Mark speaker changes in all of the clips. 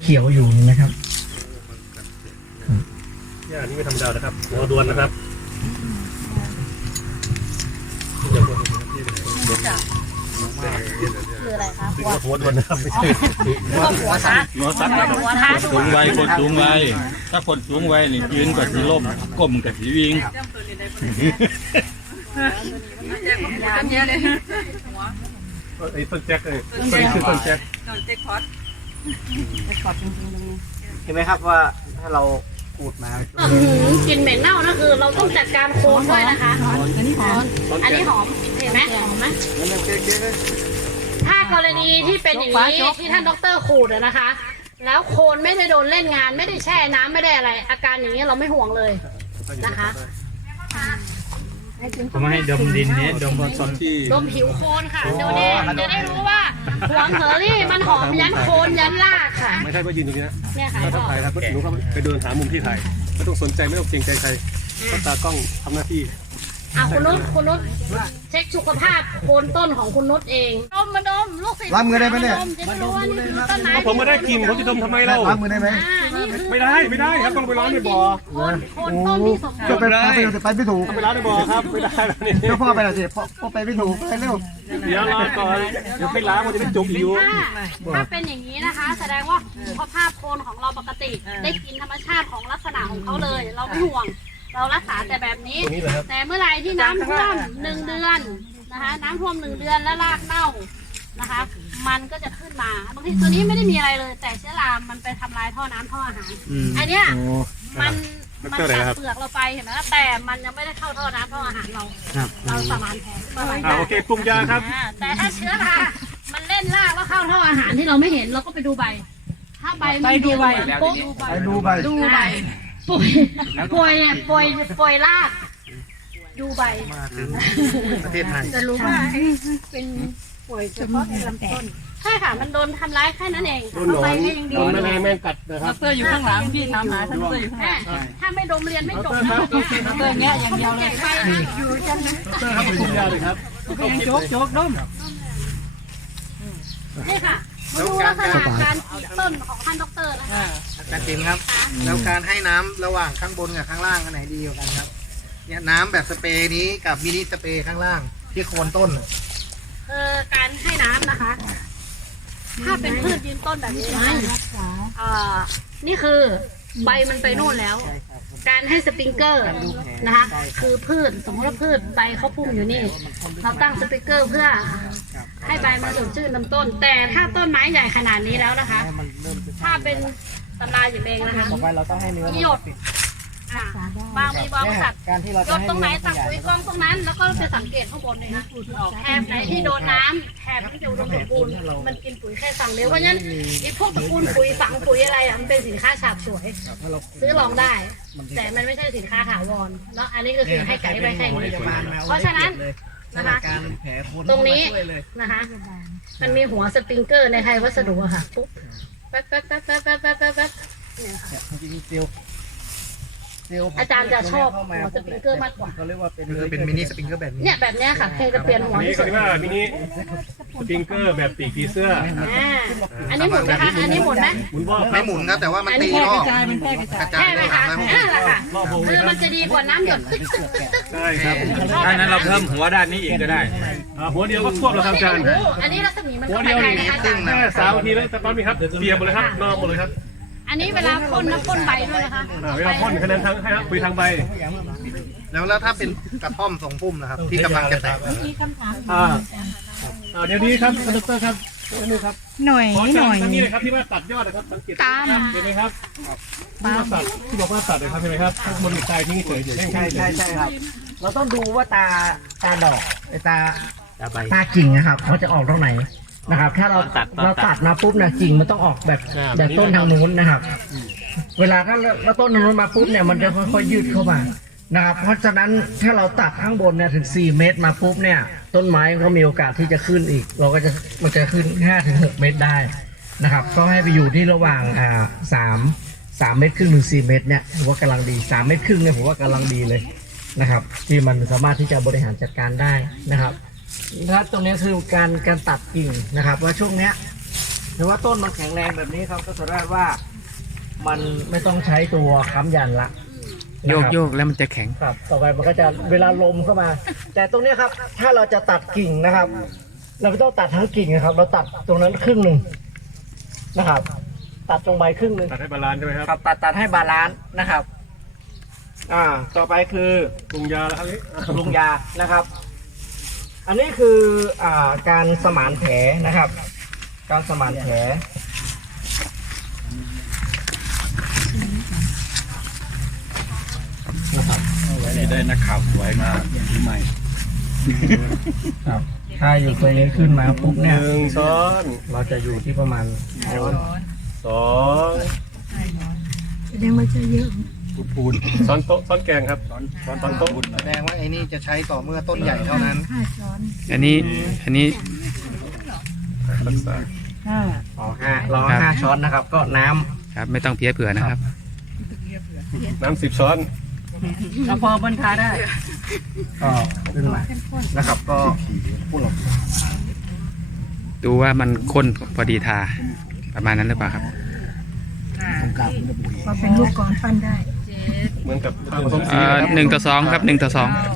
Speaker 1: ขียวอยู่นะครับ
Speaker 2: อันนี้ไม่ธรรมดานะครับหัวดวนนะครับ
Speaker 3: คืออะไรคะ
Speaker 2: หัวดวนนะครับไม่ใช่
Speaker 3: หัวซัด
Speaker 4: หัวซัดสูงวัยคนสูงวัยถ้าคนสูงวัยนี่ยืนกับสีล่มก้มกับสีวิ่ง
Speaker 2: ไอ้ต้นแจ็คเลยคือต้นแจ็ค
Speaker 1: เห็นไหมครับว่าถ้าเราขูดมา
Speaker 3: กินเหม็นเน่านะคือเราต้องจัดการโคนด้วยนะคะอันนี้หอมเห็นไหมหอมไหมถ้ากรณีที่เป็นอย่างนี้ที่ท่านดร.ขูดนะคะ แล้วโคนไม่ได้โดนเล่นงานไม่ได้แช่น้ำไม่ได้อะไรอาการอย่างนี้เราไม่ห่วงเลยนะคะ
Speaker 4: ผมให้ดมดินนี้ดมตอนที่
Speaker 3: ดมผิวโคนค่ะเดี๋ยวนี้จะได้รู้ว่าหวงเฮอรี่มันหอมยันโคนยันรากค่ะ
Speaker 2: ไม่ใช่ว่ายืนตรงนี้นะ
Speaker 3: เนี่ยค่ะ
Speaker 2: ถ้าถ่ายครับหนูก็ไปเดินหามุมที่ถ่ายไม่ต้องสนใจไม่ต้องเกรงใจใครตากล้องทำหน้าที่
Speaker 3: คุณนุชเช็คสุขภาพโคนต้นของคุณนุชเองดมลูกศิษย์
Speaker 1: ล้างมือได้ไหมเนี่ย
Speaker 3: จะรู้ว่านี่คือต้นไม้
Speaker 2: ผมไม่ได้กินผมจะดมทำไมเรา
Speaker 1: ล้างมือได้ไหม
Speaker 2: ไม่ได้ครับต้องไปล้างในบ่อ
Speaker 3: โคนต้นมีสมบูรณ์
Speaker 1: ไปไม่ถูก
Speaker 2: ไปล้างในบ่อครับไม่ได้แล้วนี่
Speaker 1: เจ้าพ่อไปแล้วสิพ่อไปไม่ถูกไปเร็ว
Speaker 2: เดี๋ยวรอก่อนเดี๋ยวไปล้างมันจะได้จบอยู่
Speaker 3: ถ้าเป็นอย่างนี้นะคะแสดงว่าสุขภาพโคนของเราปกติได้กินธรรมชาติของลักษณะของเขาเลยเราไม่ห่วงเรารักษาแต่แบบนี้แต่เมื่อไหร่ที่น้ำท่วม1 เดือนนะคะน้ำท่วม1 เดือนแล้วรากเน่านะคะมันก็จะขึ้นมาบางทีตัวนี้ไม่ได้มีอะไรเลยแต่เชื้อรามันไปทำลายท่อน้ำท่ออาหารอันเนี้ยมันตัดเปลือกเราไปเห็นไหมแต่มันยังไม่ได้เข้าท่อน้ำท่ออาหาเราสมานแผลมาไว้
Speaker 2: โอเคปรุงยาครับ
Speaker 3: แต่ถ้าเชื้อรามันเล่นรากแล้วเข้าท่ออาหารที่เราไม่เห็นเราก็ไปดูใบถ้าใบมันดูใบปุ๊บ
Speaker 1: ดูใบ
Speaker 3: ป่วยรากดูใบ
Speaker 1: ประเทศไทย
Speaker 3: จะรู้ว่าเป็นป่วยเฉพาะในลำต้นใช่ค่ะมันโดนทำร้ายแค่นั้นเอง
Speaker 2: ใบก็ยังดีโดนแมงกัดนะครับ
Speaker 5: เตอร์อยู่ข้างหลังพี่ทำหาท่านเตอร์อยู่ข้างหลัง
Speaker 3: ถ้าไม่ดมเรียนไม่จบนะ
Speaker 5: เตอร์เงี้ยอย่างเดียวเลย
Speaker 3: อยู่จัน
Speaker 2: ครับปรุงยาเลยครับ
Speaker 5: โจกดม
Speaker 3: นี่ค่ะมาดูลักษณะการต้นของท่านดร.นะคะ
Speaker 1: อาจารย์จิมครับแล้วการให้น้ำระหว่างข้างบนกับข้างล่างอันไหนดีกว่ากันครับเนี่ยน้ำแบบสเปรย์นี้กับมินิสเปรย์ข้างล่างที่โคนต้น
Speaker 3: การให้น้ำนะคะถ้าเป็นพืชยืนต้นแบบนี้นะนี่คือใบมันไปโน่นแล้วการให้สปริงเกอร์นะคะคือพืชสมมติว่าพืชใบเขาพุ่มอยู่นี่เราตั้งสปริงเกอร์เพื่อให้ใบมันสดชื่นลำต้นแต่ถ้าต้นไม้ใหญ่ขนาดนี้แล้วนะคะถ้าเป็นตำราอย่างเองนะคะหยดบางมีบางสัตว์ยดตรงไหนตักปุ๋ยกองตรงนั้นแล้วก็ไปสังเกตข้างบนเลยนะแถบไหนที่โดนน้ำแถบที่จะอุดมสมบูรณ์มันกินปุ๋ยแค่สั่งเดียวเพราะฉะนั้นไอ้พวกตระกูลปุ๋ยฝังปุ๋ยอะไรมันเป็นสินค้าฉาบฉวยซื้อลองได้แต่มันไม่ใช่สินค้าถาวรเนาะอันนี้ก็คือให้ไก่ไปแค่นี้เพราะฉะนั้นนะคะตรงนี้นะคะมันมีหัวสปริงเกอร์ในไทยวัสดุอะค่ะปุ๊บแป๊บเนี่ยอาจารย์จะชอบหัวสปริงเกอร์มากกว่า
Speaker 1: เขาเรียกว่าเป็นมินิสปริงเกอร์แบบนี้
Speaker 3: เนี่ยแบบนี้ค่ะเคยจะเปลี่ยนหัว
Speaker 2: นี่เขาเรียกว่ามินิสปริงเกอร์แบบปีกผีเสื้อ
Speaker 3: อันนี้หมุนไหมคะอันนี้หมุนไหม
Speaker 2: หมุนว่า
Speaker 1: ไม่หมุนครับแต่ว่ามันตีรอบ
Speaker 3: กระจายไหมคะนั่นแหละค่ะคือมันจะดีกว่าน้ำหยดตึ๊ก
Speaker 2: ใช่ครับ
Speaker 4: ถ้านั้นเราเพิ่มหัวด้านนี้อีกก็ได้
Speaker 2: หัวเดียวก็ท่วมแล้วครับอาจารย์
Speaker 3: อันนี้รัศมีมัน
Speaker 2: หัวเดียวนี่แค่3 นาทีแล้วตอนนี้ครับเปียกหมดเลยครับนอกหมดเลยครับ
Speaker 3: อันนี้เวลาพ่นน้ำพ่นใบด้วยนะคะ
Speaker 2: เวลาพ่นคะแนนทั้งให้คุยทางใบ
Speaker 1: แล้วถ้าเป็นกระท่อม2 พุ่มนะครับที่กำลังจะแตก
Speaker 5: มีคำถาม
Speaker 2: เดี๋ยวนี้ครับดร.ครับนี่ครับ
Speaker 5: หน่อย
Speaker 2: นี่เลยครับที่ว่าตัดยอดนะครับสังเกตเห็นไหมครับที่บอกว่าตัดเลยครับเห็นไหมครับทั้งบนตายทิ้งเฉย
Speaker 1: ใช่ครับเราต้องดูว่าตาดอกตากิ่งนะครับเขาจะออกตรงไหนนะครับถ้าเราตัดมาปุ๊บนะกิ่งมันต้องออกแบบต้นทางนู้นนะครับเวลาถ้าเราต้นทางนู้นมาปุ๊บเนี่ยมันจะค่อยๆยืดเข้ามานะครับเพราะฉะนั้นถ้าเราตัดข้างบนเนี่ยถึง4 เมตรมาปุ๊บเนี่ยต้นไม้ก็มีโอกาสที่จะขึ้นอีกมันจะขึ้น5 ถึง 6 เมตรได้นะครับก็ให้ไปอยู่ที่ระหว่าง3 เมตรครึ่งถึง4 เมตรเนี่ยผมว่ากำลังดี3 เมตรครึ่งเนี่ยผมว่ากำลังดีเลยนะครับที่มันสามารถที่จะบริหารจัดการได้นะครับถ้าตรงนี้คือการตัดกิ่งนะครับว่าช่วงเนี้ยถือว่าต้นมันแข็งแรงแบบนี้ครับก็แสดงว่ามันไม่ต้องใช้ตัวค้ำยันละ
Speaker 6: โยก
Speaker 1: นะครับ
Speaker 6: โยกแล้วมันจะแข็ง
Speaker 1: ครับ ต่อไปมันก็จะเวลาลมเข้ามา แต่ตรงเนี้ยครับ ถ้าเราจะตัดกิ่งนะครับ เราไม่ต้องตัดทั้งกิ่งนะครับ เราตัดตรงนั้นครึ่งหนึ่งนะครับ ตัดตรงใบครึ่งหนึ่ง
Speaker 2: ตัดให้บาลานซ์ใช่ไหมครับ
Speaker 1: ครับตัดให้บาลานซ์นะครับ ต่อไปคือ
Speaker 2: ปรุงยาแล้วครับนี่
Speaker 1: ลุงยานะครับ อันนี้คือการสมานแผลนะครับ การสมานแผล
Speaker 4: วันนี้ได้นักข่าวสวยมาปีใหม่
Speaker 1: ครับถ้าอยู่ตรงนี้ขึ้นมาปุ๊บเนี่ย
Speaker 2: 1 ช้อน
Speaker 1: เราจะอยู่ที่ประมาณ
Speaker 2: 2
Speaker 4: พูน
Speaker 2: ช้อนโต๊ะช้อนแกงครับช้อนโต๊ะ
Speaker 7: แสดงว่าไอ้นี่จะใช้ต่อเมื่อต้นใหญ่เท่านั้น
Speaker 6: อันนี้
Speaker 2: รักษา
Speaker 1: เราห้าช้อนนะครับ ก็น้ำ
Speaker 6: ครับไม่ต้องเพี้ยเผื่อนะครับ
Speaker 2: น้ำ10 ช้อน
Speaker 5: เราพอบรรทาได้
Speaker 1: ก็ขึ้นมานะครับ ก็พูดหรอก
Speaker 6: ดูว่ามันข้นพอดีทาประมาณนั้นหรือเปล่าครับ
Speaker 8: พอเป็นลูกก้อนปั้นได้
Speaker 2: เหมือนกับผสมสี
Speaker 6: 1:2ครับ1:2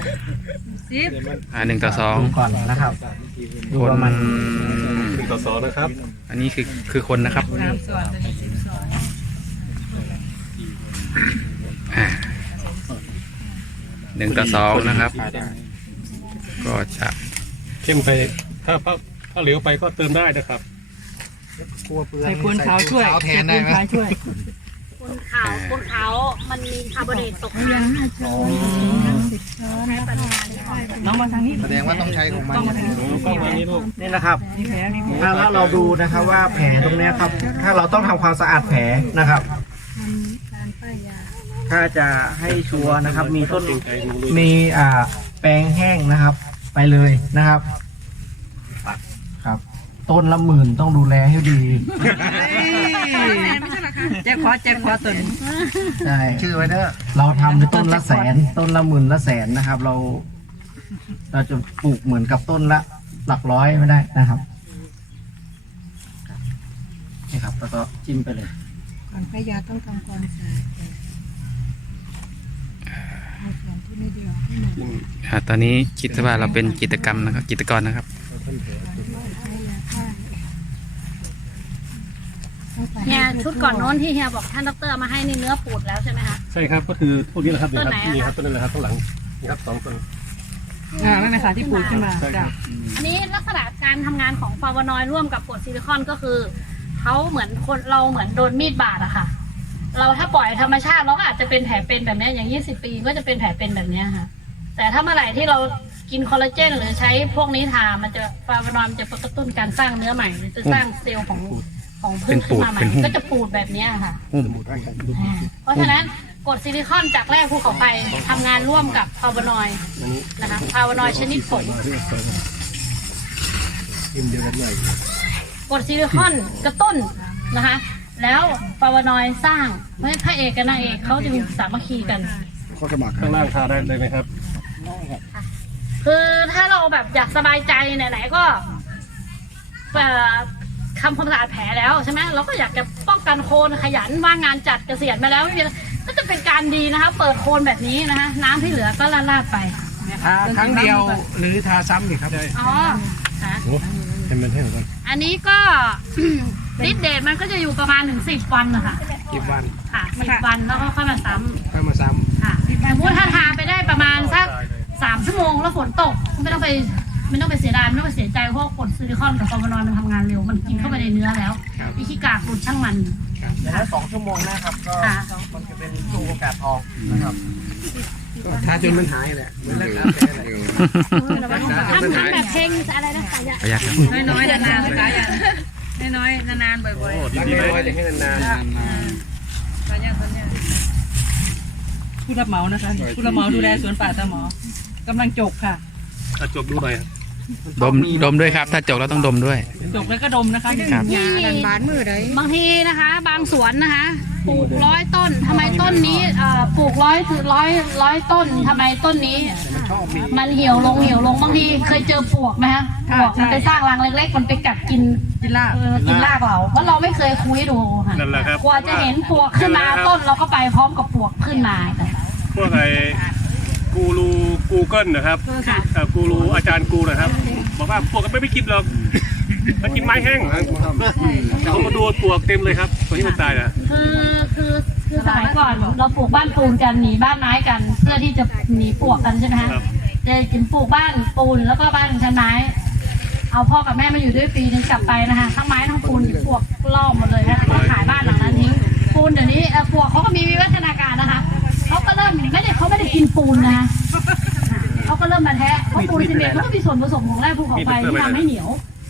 Speaker 8: 10
Speaker 6: 1:2
Speaker 1: ดูก่อนนะครับ ดู
Speaker 6: คน
Speaker 1: ว่ามัน
Speaker 2: 1:2นะครับ
Speaker 6: อันนี้คือคนนะครับ
Speaker 8: 3 ส่วนตัวนี้12
Speaker 6: 1:2นะครับ ก็จะ
Speaker 2: เข้มไปถ้าเหลวไปก็เติมได้นะครับ
Speaker 7: กลัวเปลือง
Speaker 5: ใส่คนขาวช่วย
Speaker 7: ใส่
Speaker 5: ใส่
Speaker 7: แทน
Speaker 5: ค
Speaker 7: ได้
Speaker 5: น
Speaker 7: ไหม
Speaker 5: ขาวช่วย
Speaker 3: คนขาวมันมีคาร์บอเนตตก
Speaker 8: ยั
Speaker 3: ค้าง ง
Speaker 8: 5 ช้อน10 ช้อน
Speaker 5: น้องมาทางนี้
Speaker 7: แสดงว่าต้องใช้ของมัน
Speaker 5: ต้องมาทางนี้
Speaker 2: ก็มานี่ลูก
Speaker 1: นี่นะครับ
Speaker 5: นี่แผลนี่แผล
Speaker 1: ถ้าเราดูนะครับว่าแผลตรงเนี้ยครับ ถ้าเราต้องทำความสะอาดแผลนะครับ
Speaker 8: การป้ายยา
Speaker 1: ถ้าจะให้ชัวร์นะครับ มีต้นมีแปรงแห้งนะครับ ไปเลยนะครับครับ ต้นละหมื่นต้องดูแลให้ดี
Speaker 5: แจ็คพอตตัวนี้
Speaker 1: ใช่
Speaker 7: ชื่อไว้เด้อ
Speaker 1: เราทำในต้นละแสน ต้นละหมื่นละแสนนะครับ เราจะปลูกเหมือนกับต้นละหลักร้อยไม่ได้นะครับนี่ครับแล้วก็จิ้มไปเลย
Speaker 8: ก่อนป้ายยาต้องทำความสะอาดเอาของที่ไม่ดีออกให้หมด
Speaker 6: ตอนนี้คิดว่าเราเป็นกิจกรรมนะครับ กิจกรนะครับ
Speaker 3: เฮียชุดก่อนโน้นที่เฮียบอกท่านดรเอามาให้นี่เนื้อปูดแล้วใช่ไหมคะ
Speaker 2: ใช่ครับก็คือพวกนี้แหละครับ
Speaker 3: ต้นไหนอะ
Speaker 2: นี่ครับต้นนั้นเลยครับข้างหลังนี่ครับ2 ต้น
Speaker 5: ไม่เป็นสารที่ปูดขึ้นมา
Speaker 2: ใช่ค
Speaker 5: จ้ะ
Speaker 2: รับ
Speaker 3: อันนี้ลักษณะการทำงานของฟลาวานอยด์ร่วมกับกรดซิลิคอนก็คือเขาเหมือนคนเราเหมือนโดนมีดบาดอะค่ะ เราถ้าปล่อยธรรมชาติเราก็อาจจะเป็นแผลเป็นแบบนี้อย่าง20 ปีก็จะเป็นแผลเป็นแบบนี้ค่ะ แต่ถ้าเมื่อไหร่ที่เรากินคอลลาเจนหรือใช้พวกนี้ทามันจะฟลาวานอยด์มันจะกระตุ้นการสร้างเนื้อใหม่หรือจะสร้างเซลล์ของพืชขึ้นมาใหม่
Speaker 6: เป็นปูด
Speaker 3: ก็จะปูดแบบนี้ค่ะ
Speaker 6: หุ้ม
Speaker 3: เพราะฉะนั้นกรดซิลิคอนจากแร่ภูเขาไฟทำงานร่วมกับฟลาวานอยด์นะคะฟลาวานอยด์ชนิดผงกรดซิลิคอนกระตุ้นนะคะ แล้วฟลาวานอยด์สร้างเพราะฉะนั้นพระเอกกับนางเอกเขาจึงสามัคคีกัน
Speaker 2: ข้างล่างทาได้เลยไหมครับ
Speaker 3: คือถ้าเราแบบอยากสบายใจไหนๆก็ทำความสะอาดแผลแล้วใช่ไหมเราก็อยากจะป้องกันโคนขยันว่างงานจัดเกษียณมาแล้วไม่มีอะไรก็จะเป็นการดีนะคะ เปิดโคนแบบนี้นะคะ น้ำที่เหลือก็ราดๆไป
Speaker 7: ทาครั้งเดียวหรือทาซ้ำอีกครับ
Speaker 3: อ๋อนะ
Speaker 2: ให้มันแห้งก่อน
Speaker 3: อันนี้ก็ ฤทธิ์เดชมันก็จะอยู่ประมาณถึง10 วันนะคะ
Speaker 7: 10 วัน
Speaker 3: ค่ะ10 วันแล้วก็ค่อยมาซ้ำ
Speaker 7: ค่อยมาซ้
Speaker 3: ค่ะสมมติถ้าทาไปได้ประมาณสัก3 ชั่วโมงแล้วฝนตกไม่ต้องไปเสียดายไม่ต้องไปเสียใจเพราะกรดซิลิคอนกับฟลาวานอยด์มันทำงานเร็วมันกินเข้าไปในเนื้อแล้ววิธีกากฝุ่นช่างมัน
Speaker 1: อย่างนั้น2 ชั่วโมงนะครับ ก็
Speaker 3: ค่ะ
Speaker 1: มันจะเป็นช่วงโอกาสทองนะครับ
Speaker 7: ำทาจนมันหายแหละเหมือนรักษาแผลแหละ
Speaker 3: ทำแบบเพลงอะไรนะสายะ
Speaker 6: ขออนุญาตครับ
Speaker 5: น้อยๆนานๆนะคะอย่างน้อยๆนานๆบ่อย
Speaker 2: โอ้
Speaker 5: ๆ
Speaker 2: ดีไหม
Speaker 7: จะให้นาน
Speaker 5: สัญญาผู้รับเหมานะคะผู้รับเหมาดูแลสวนป่าตาหมอกำลังจกค่ะ
Speaker 2: จบดูหน่อย
Speaker 6: ดมด้วยครับ ถ้าจกแล้วต้องดมด้วย
Speaker 5: จบแล้วก็ดมนะคะ
Speaker 6: ครับ
Speaker 3: ที่
Speaker 8: บานมือได้
Speaker 3: บางทีนะคะ บางสวนนะคะ ปลูก100 ต้นทำไมต้นนี้ปลูกร้อยต้นทำไมต้นนี้ มันเหี่ยวลงบางทีเคยเจอปลวกไหมคะปลวกมันไปสร้างรังเล็กๆมันไปกัดกิน
Speaker 5: กินลาบ
Speaker 3: กินรากเราเพราะเราไม่เคยคุยดูค่ะ
Speaker 2: นั่นแหละครับ
Speaker 3: กว่าจะเห็นปลวกขึ้นมาต้นเราก็ไปพร้อมกับปลวกขึ้นมา
Speaker 2: พวกไอ้กูรูกูเกิลนะครับกูรูอาจารย์กูนะครับบอกว่าพวกก็ไม่กินหรอกมันกินไม้แห้งเขามาดูปลวกเต็มเลยครับตัวที่มันตายนะ
Speaker 3: คือสมัยก่อนเราปลูกบ้านปูนกันหนีบ้านไม้กัน เพื่อที่จะหนีปลวกกันใช่ไหมคะจะกินปลูกบ้านปูนแล้วก็บ้านชั้นไม้ เอาพ่อกับแม่มาอยู่ด้วยปีนึงกลับไปนะคะทั้งไม้ทั้งปูนปลวกล่อหมดเลยนะก็ขายบ้านหลังนั้นทิ้งปูนเดี๋ยวนี้ปลวกเขาก็มีวิวัฒนาการนะคะเขาก็เริ่มไม่ได้กินปูนนะคะเขาก็เริ่มมาแทะเพราะปูนซีเมนต์มันก็มีส่วนผสมของแร่ภูเขาไฟที่ทำให้เหนียว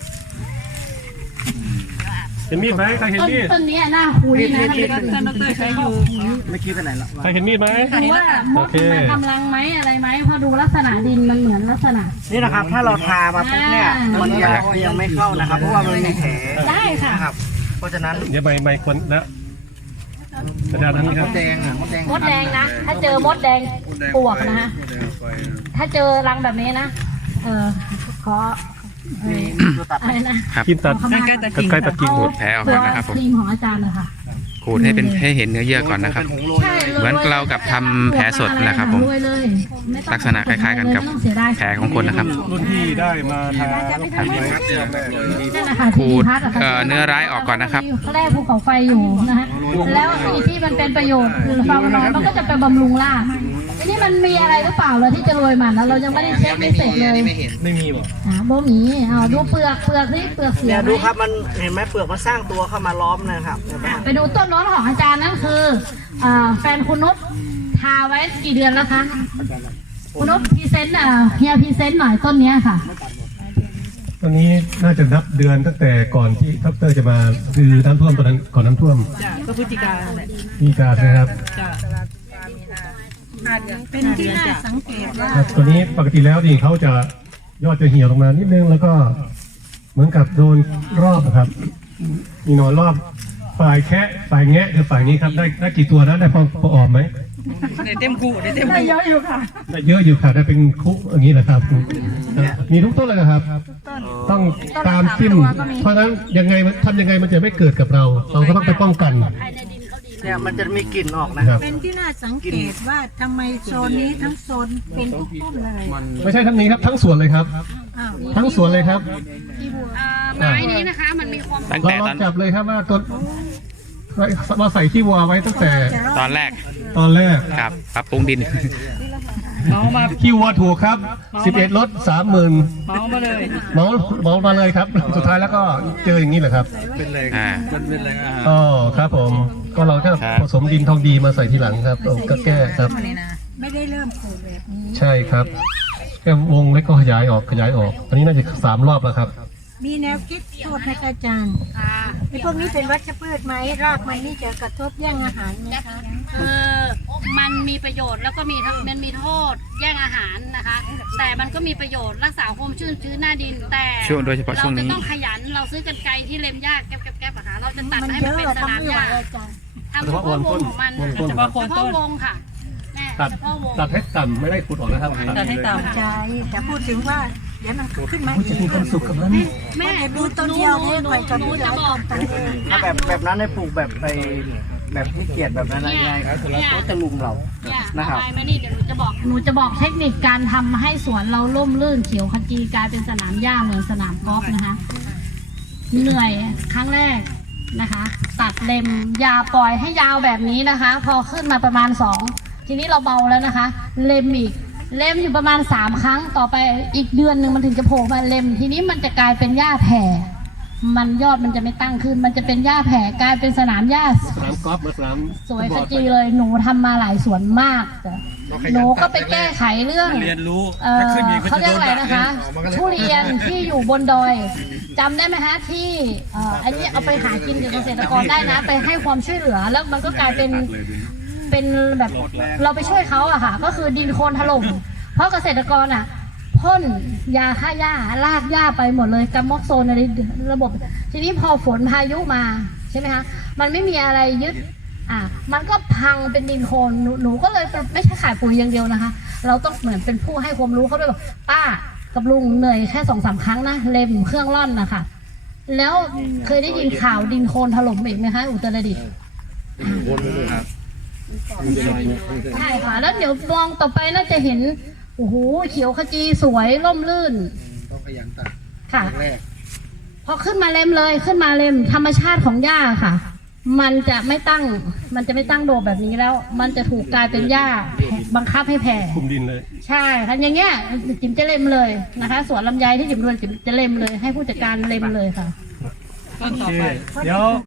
Speaker 2: เห็นมีดไหมใครเห็นมีด
Speaker 3: ต้นนี้น่าคุยนะ
Speaker 5: ท่านดรใช้อยู่
Speaker 7: ไม่คิดไปไหนแล้ว
Speaker 2: ใครเห็นมีดไหม
Speaker 3: ดูว่ามดมันทำรังไหมอะไรไหมพอดูลักษณะดินมันเหมือนลักษณะ
Speaker 1: นี่นะครับ ถ้าเราทามาปุ๊บเนี่ยมันยังไม่เข้านะครับ เพราะว่ามันมีแผล
Speaker 3: ได้ค่ะ
Speaker 1: นะครับ เพราะฉะนั้น
Speaker 2: เดี๋ยวไม่ควรนะอาจารย์นี้ครับ
Speaker 7: แดงอ่ะมดแดง
Speaker 3: มดแดงนะ ถ้าเจอมดแดงปวกนะฮะ ถ้าเจอรังแบบนี้นะ ขออะไรนะ
Speaker 2: กินตัด
Speaker 3: ขอเข้ามา
Speaker 2: ใกล้ตัดกิ่ง
Speaker 6: ขูดแผลออกก่อนนะครับผม
Speaker 3: ครีมของอาจารย์เลยค่ะ
Speaker 6: ขูดให้เห็นเนื้อเยื่อก่อนนะครับ
Speaker 3: ใช่
Speaker 6: เหมือนเรากับทำแผลสดนะครับผม
Speaker 3: รวยเลยไม่ต้อง
Speaker 6: ลักษณะคล้ายๆกันกับ
Speaker 3: ไม่ต้องเสียดาย
Speaker 6: แผลของคนนะครับ
Speaker 2: รุ่นที่ได้มาทาแล้วทำไว้
Speaker 3: นั่นแหละค่ะ
Speaker 6: ขูด
Speaker 3: ที่พักอะค่ะ
Speaker 6: เนื้อร้ายออกก่อนนะครับ
Speaker 3: แร่ภูเขาไฟอยู่นะฮะแล้วที่มันเป็นประโยชน์คือฟลาวโนอยด์มันก็จะไปบำรุงรากทีนี้มันมีอะไรหรือเปล่าเลยที่จะโรยมันแล้วเรายังไม่ได้เช็คไม่เสร็จเลย
Speaker 2: ไม่มีบ่
Speaker 3: โบหมีดูเปลือกนี่เปลือกเสีย
Speaker 1: เนี่ย
Speaker 3: ไหม
Speaker 1: ดูครับมันเห็นไหมเปลือกมันสร้างตัวเข้ามาล้อมนะครับเห็นไหม
Speaker 3: ไปดูต้นโน้นของอาจารย์นั่นคือแฟนคุณนุชทาไว้กี่เดือนแล้วคะคุณนุชพรีเซนต์เฮียพรีเซนต์หน่อยต้นเนี้ยค่ะ
Speaker 2: ตอนนี้น่าจะนับเดือนตั้งแต่ก่อนที่ดรจะมาคือน้ำท่วมตอนนั้นก่อนน้ำท่วม
Speaker 5: จ้ะก็พฤศจิกาแหละ
Speaker 2: มีการนะครับ
Speaker 5: จ้ะ
Speaker 8: เป็นที่น่าสังเกตว่า
Speaker 2: ครับตัวนี้ปกติแล้วนี่เขาจะยอดจะเหี่ยวลงมานิดนึงแล้วก็เหมือนกับโดนรอบอะครับมีหนอนรอบฝ่ายแคะฝ่ายแงะคือฝ่ายนี้ครับได้กี่ตัวนะได้พอออมไหม
Speaker 5: ได้เต็มคู่ได้เต็ม
Speaker 3: ได้
Speaker 5: คู่
Speaker 3: เยอะอยู่ค่ะ
Speaker 2: ได้เยอะอยู่ค่ะได้เป็นคุกอย่างนี้แหละครับมีทุกต้นเลยนะครับ ต้องตามจิ้มเพราะฉะนั้นยังไงทำยังไงมันจะไม่เกิดกับเราก็ต้องไปป้องกัน
Speaker 1: เนี่ยมันจะมีกลิ่นออกนะครับ
Speaker 8: เป็นที่น่าสังเกตว่าทำไมโซนนี้ทั้งโซนเป็นทุกต้นเลย
Speaker 2: ไม่ใช่ทั้งนี้ครับทั้งสวนเลยครับ
Speaker 8: อ้าว
Speaker 2: ทั้งสวนเลยครับ
Speaker 3: ไม้นี้นะคะมันมีความ
Speaker 6: ตั้ง
Speaker 2: เรา
Speaker 6: แต่
Speaker 2: ล
Speaker 6: ต
Speaker 2: อ
Speaker 6: อง น
Speaker 2: จับเลยครับว่าต้นมาใส่ที่วัวไว้ตั้งแต่
Speaker 6: ตอนแรก
Speaker 2: ตอนแรก
Speaker 6: ครับปรับปรุงดิน
Speaker 5: เมามา
Speaker 2: ที่วัวถูกครับ11 รถ 30,000
Speaker 5: เมามาเลย
Speaker 2: เหมามาเลยครับ สุดท้ายแล้วก็เจออย่างนี้แหละครับ
Speaker 6: อ่า
Speaker 2: อ๋อครับผมก็เราก็ผสมดินทองดีมาใส่ทีหลังครับก็แก้ครับ
Speaker 8: ไม่ได้เริ่มปลูกแบบนี้
Speaker 2: ใช่ครับแค่วงเล็กก็ขยายออกอันนี้น่าจะ3 รอบแล้วครับ
Speaker 8: มีแนวคิดโทษไหมคะอาจารย์ไอ้พวกนี้เป็นวัชพืชไหมรากมันนี่จะกระทบแย่งอาหารไหมคะ
Speaker 3: มันมีประโยชน์แล้วก็มันมีโทษแย่งอาหารนะคะ แต่มันก็มีประโยชน์รักษาความชื้นหน้าดินแต่
Speaker 6: ช่วงโดยเฉพาะช่วงนี้
Speaker 3: เราจะต้องขยันเราซื้อกันไกรที่เล็มยากแก๊บอะค่ะเราจะตัด
Speaker 8: มัน
Speaker 3: ให้
Speaker 8: เย
Speaker 3: มัน
Speaker 8: อะ
Speaker 3: เป็นส
Speaker 8: ทำ
Speaker 3: นาม
Speaker 8: ไม่
Speaker 3: ห
Speaker 8: ไหว
Speaker 3: ญ้า
Speaker 8: อาจารย์
Speaker 3: ทำเฉพาะวงของมัน
Speaker 2: วงต้น
Speaker 3: เฉพาะวงค่ะแม่
Speaker 2: ตัด
Speaker 3: เฉพาะวง
Speaker 2: ตัดให้ต่ำไม่ได้ขุดออกนะครับ
Speaker 5: ตัดให้ต่ำ
Speaker 8: ใช่แต่พูดถึงว่าเดี๋ยวมันขึ้นมา
Speaker 2: จะมีความสุขกับมัน
Speaker 3: แม่
Speaker 8: ดูต้นเดียวเนี่ยคอยจะ
Speaker 3: หนู
Speaker 8: ดู
Speaker 3: จะ
Speaker 8: ร้อย
Speaker 3: บอก
Speaker 8: ต้นต่อเดือน
Speaker 1: ถ้าแบบนั้นให้ปลูกแบบไปแบบไม่เกลียดแบบนั้นยังไงเขาจะลุมเรา
Speaker 3: เนี่ย
Speaker 1: นะครับ
Speaker 3: ไปมานี่เดี๋ยวหนูจะบอกเทคนิคการทำให้สวนเราร่มรื่นเขียวขจีกลายเป็นสนามหญ้าเหมือนสนามกอล์ฟนะคะ เหนื่อยครั้งแรกนะคะ ตัดเล็มอย่าปล่อยให้ยาวแบบนี้นะคะ พอขึ้นมาประมาณ2ทีนี้เราเบาแล้วนะคะ เล็มอีกเล็มอยู่ประมาณ3ครั้งต่อไปอีกเดือนหนึ่งมันถึงจะโผล่มาเล็ม ทีนี้มันจะกลายเป็นหญ้าแผ่มันยอดมันจะไม่ตั้งขึ้น มันจะเป็นหญ้าแผ่กลายเป็นสนามหญ้า
Speaker 2: สนามกอล์ฟสนาม
Speaker 3: สวยขจีเลยหนูทำมาหลายสวนมากแต่หนูก็ไปแก้ไขเรื่อง
Speaker 4: เรียนรู้
Speaker 3: เขาเรียกอะไรนะคะทุเรียนที่อยู่บนดอยจำได้ไหมคะที่อันนี้เอาไปหากินกับเกษตรกรได้นะ ไปให้ความช่วยเหลือแล้วมันก็กลายเป็นแบบเราไปช่วยเขาอะค่ะ ก็คือดินโคลนถล่มเพราะเกษตรกรอะพ่นยาฆ่าหญ้าลากหญ้าไปหมดเลยกัมม็อกโซนในระบบ ทีนี้พอฝนพายุมาใช่ไหมคะมันไม่มีอะไรยึดมันก็พังเป็นดินโคลนหนูก็เลยไม่ใช่ขายปุ๋ยอย่างเดียวนะคะ เราต้องเหมือนเป็นผู้ให้ความรู้เขาด้วยบอกป้ากับลุงเหนื่อยแค่2-3 ครั้งนะเล็มเครื่องร่อนนะคะแล้วเคยได้ยินข่าวดินโคลนถล่มอีกไหมคะอุตรดิตถ์ใช่ค่ะแล้วเดี๋ยวมองต่อไปน่าจะเห็นโอ้โหเขียวขจีสวยร่มรื่น
Speaker 7: ต้องขยันตัด
Speaker 3: ค่ะ
Speaker 7: แรก
Speaker 3: พอขึ้นมาเล็มเลยขึ้นมาเล็มธรรมชาติของหญ้าค่ะ มันจะไม่ตั้งโดดแบบนี้แล้ว มันจะถูกกลายเป็นหญ้าบังคับให้แผ่
Speaker 2: คุมดินเลย
Speaker 3: ใช่ค่ะอย่างเงี้ยจิ๋มจะเล็มเลยนะคะสวนลำไยที่จิ๋มดูจิ๋มจะเล็มเลยให้ผู้จัดการเล็มเลยค่ะ
Speaker 5: ต้นต่อไป
Speaker 2: เดี๋ยว